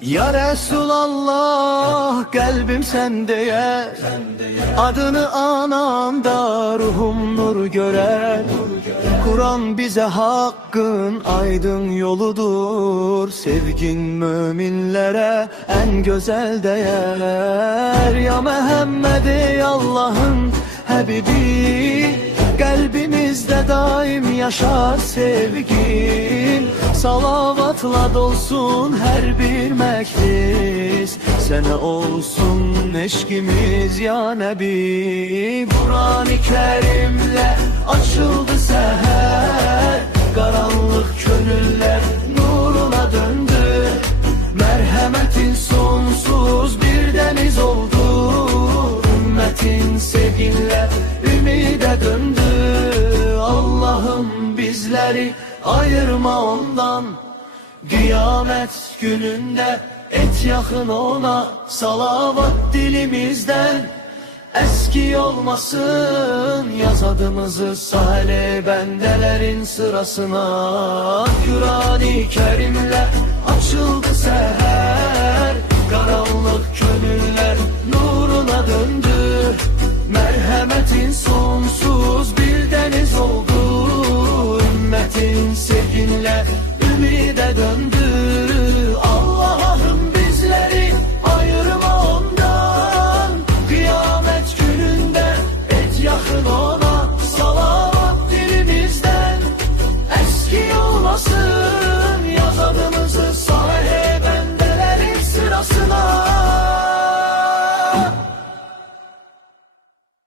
Ya Resulallah, kalbim sende yer, adını ananda ruhum nur görer. Kur'an bize hakkın aydın yoludur, sevgin müminlere en güzel değer. Ya Muhammed ey Allah'ın Habibi, kalbimizde daim yaşar sevgin. Salavatla dolsun her bir meclis, sana olsun eşkimiz ya Nebi. Kur'an-ı Kerim'le açıldı seher, karanlık gönüller nuruna döndü. Merhametin sonsuz bir deniz oldu, ümmetin sevginle ümide döndü. Allah'ım bizleri ayırma ondan, kıyamet gününde et yakın ona. Salavat dilimizden eski olmasın, yaz adımızı salih bendelerin sırasına. Kur'an-ı Kerim'le açıldı seher, karanlık gönüller nuruna döndü. Merhametin sonsuz